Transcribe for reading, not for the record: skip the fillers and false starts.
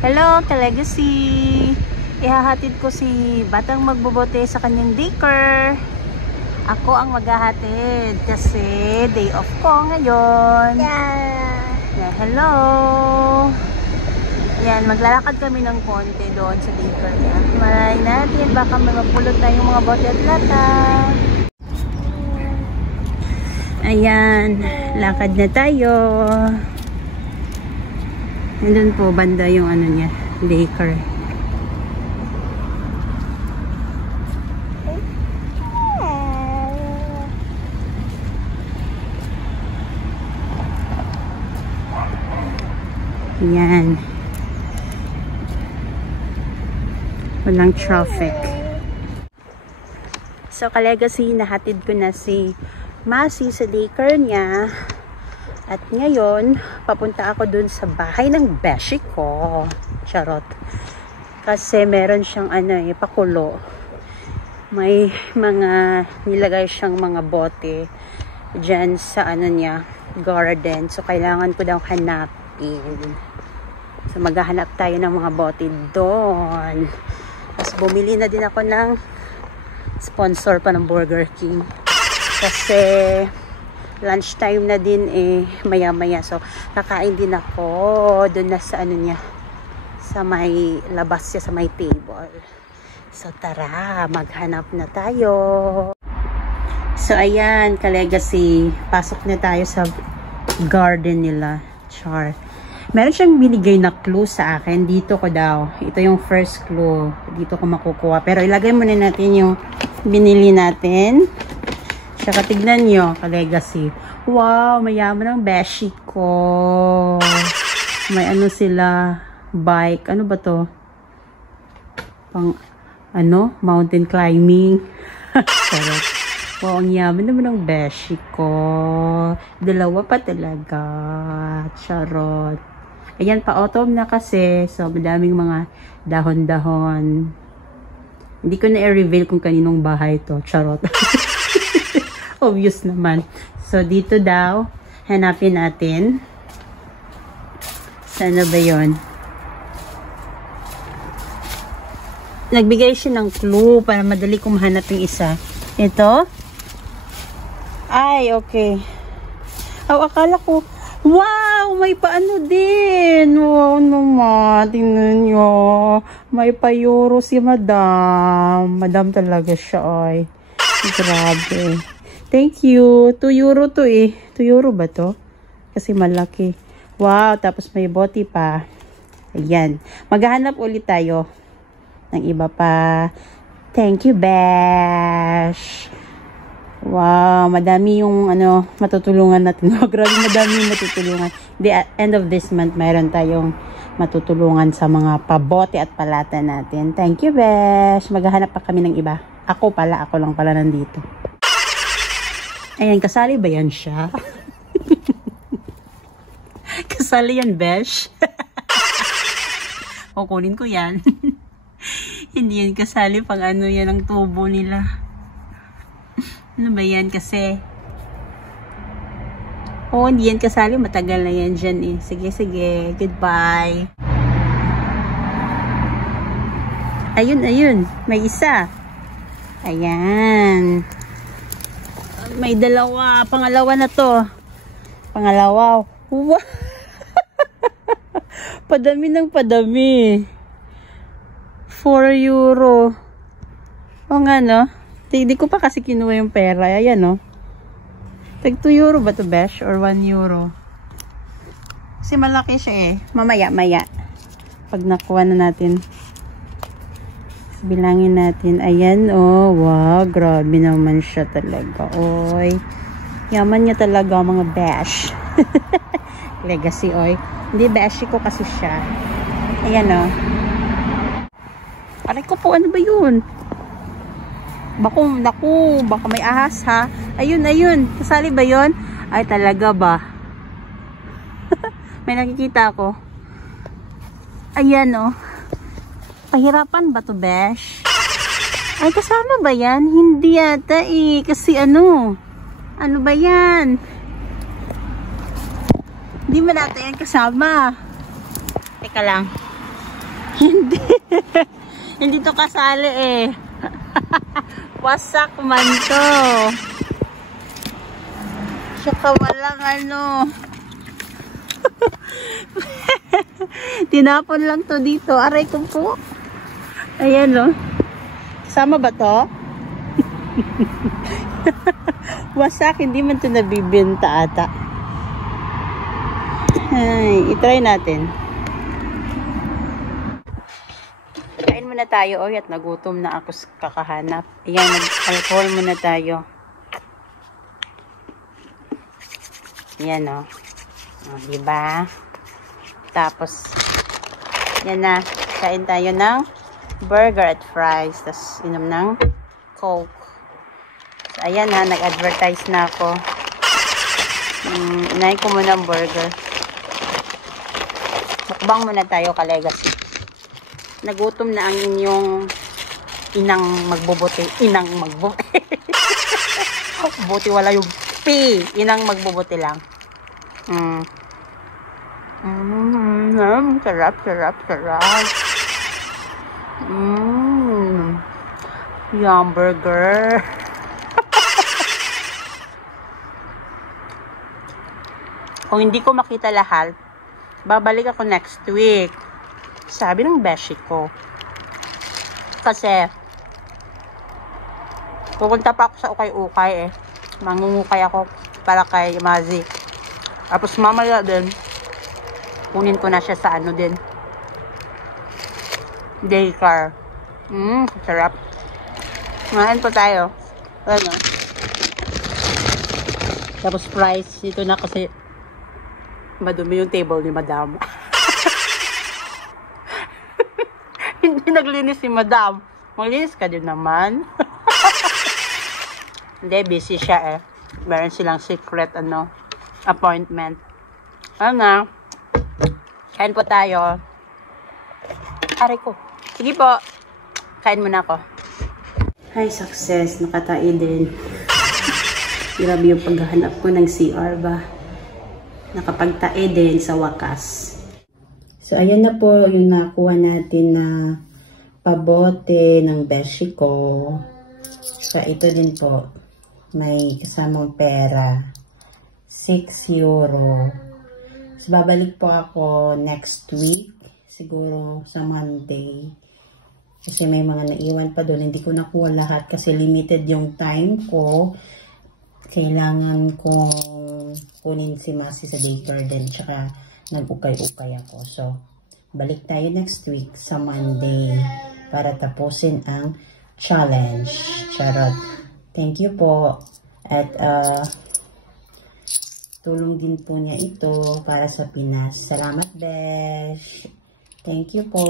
Hello, Ka-Legacy! Ihahatid ko si Batang magbobote sa kanyang daycare. Ako ang maghahatid kasi day off ko ngayon. Yeah, hello! Yan, maglalakad kami ng konti doon sa daycare niya. Malay natin, baka may mapulot tayong mga bote at lata. Ayan, lakad na tayo. Nandun po banda yung ano niya, daycare. Yan. Walang traffic. So, Ka-Legacy, nahatid ko na si Masi sa daycare niya. At ngayon, papunta ako dun sa bahay ng beshi ko. Charot. Kasi meron siyang pakulo. May mga nilagay siyang mga bote dyan sa niya, garden. So, kailangan ko daw hanapin. So, maghahanap tayo ng mga bote doon. Tapos, bumili na din ako ng sponsor pa ng Burger King. Kasi lunchtime na din maya-maya. So, kakain din ako doon na sa niya, sa may labas siya, sa may table. So, tara, maghanap na tayo. So, ayan, Ka-Legacy, pasok na tayo sa garden nila. Char. Meron siyang binigay na clue sa akin. Dito ko daw. Ito yung first clue. Dito ko makukuha. Pero ilagay muna natin yung binili natin. Tsaka tignan nyo, Ka-Legacy. Wow, mayaman ang beshi ko. May sila, bike. Ano ba to? Pang, mountain climbing. Charot. Wow, ang yaman naman ang beshi ko. Dalawa pa talaga. Charot. Ayan, pa-autumn na kasi. So, madaming mga dahon-dahon. Hindi ko na i-reveal kung kaninong bahay to. Charot. Obvious naman. So, dito daw, hanapin natin. Sana ba yun? Nagbigay siya ng clue para madali kong mahanap yung isa. Ito? Ay, okay. Oh, akala ko, wow! May paano din. Wow naman. Tingnan nyo. May pa-euro si Madam. Madam talaga siya, ay. Grabe. Thank you. 2 euro to 2 euro ba to? Kasi malaki. Wow. Tapos may bote pa. Ayan. Maghahanap ulit tayo ng iba pa. Thank you, Besh. Wow. Madami yung matutulungan natin. Grabe, madami yung matutulungan. The end of this month, mayroon tayong matutulungan sa mga pabote at palata natin. Thank you, Besh. Maghahanap pa kami ng iba. Ako lang pala nandito. Ayan, kasali ba yan siya? Kasali yan, Besh? Kukunin ko yan. Hindi yan kasali pang yan ang tubo nila. Ano ba yan kasi? Oh, hindi yan kasali. Matagal na yan dyan Sige, sige. Goodbye. Ayun. May isa. Ayan. May dalawa. Pangalawa na to. Pangalawa. Wow. Padami ng padami. 4 euro. O nga, no? Hindi ko pa kasi kinuha yung pera. Ayan, no? Tag 2 euro ba to, Besh? Or 1 euro? Kasi malaki siya Mamaya. Pag nakuha na natin. Bilangin natin. Ayan, oh. Wow, grabe naman siya talaga. Oy. Yaman niya talaga, mga Besh. Legacy, oy. Hindi, Beshi ko kasi siya. Ayan, oh. Aray ko po, ano ba yun? Naku, baka may ahas, ha? Ayun. Kasali ba yun? Ay, talaga ba? May nakikita ako. Ayan, oh. Pahirapan ba to, Besh? Ay, kasama ba yan? Hindi yata kasi ano ba yan? Hindi mo natin yan kasama. Teka lang. Hindi. Hindi to kasali eh. Wasak man to. Saka walang ano. Tinapon lang to dito. Aray ko po. Ayan o. Kasama ba to? Wasak. Hindi man to nabibenta ata. Ay, itry natin. Kain muna tayo. Oy, at nagutom na ako kakahanap. Ayan, nag-alcohol muna tayo. Ayan o. Diba? Tapos, yan na. Kain tayo ng burger at fries. Tapos, inom ng Coke. So, ayan ha. Nag-advertise na ako. Inahin ko muna ang burger. Mukbang muna tayo ka-legacy. Nagutom na ang inyong inang magbubuti. Inang magbubuti. Buti wala yung P. Inang magbubuti lang. Sarap, sarap, sarap. Yum burger. Kung hindi ko makita lahat, babalik ako next week. Sabi ng beshi ko. Kasi, pupunta pa ako sa ukay-ukay eh. Mangungukay ako para kay Mazi. Tapos mamaya din, kunin ko na siya sa ano din. Daycare. Sarap. Ngayon po tayo. Ano? Tapos fries. Dito na kasi madumi yung table ni Madam. Hindi naglinis si Madam. Maglinis ka din naman. Hindi, busy siya eh. Meron silang secret appointment. Ano? Kain po tayo. Aray ko. Sige po. Kain muna ako. Hi, success. Nakatain din. Grabe yung paghahanap ko ng CR ba. Nakapagtae din sa wakas. So, ayan na po yung nakuha natin na pabote ng beshi ko. So, ito din po. May kasamang pera. 6 euro. So, babalik po ako next week. Siguro sa Monday. Kasi may mga naiwan pa doon. Hindi ko nakuha lahat kasi limited yung time ko. Kailangan kong kunin si Masi sa daycare din. Tsaka nag-ukay-ukay ako. So, balik tayo next week sa Monday para tapusin ang challenge. Charot. Thank you po. At, tulong din po niya ito para sa Pinas. Salamat, Besh. Thank you po.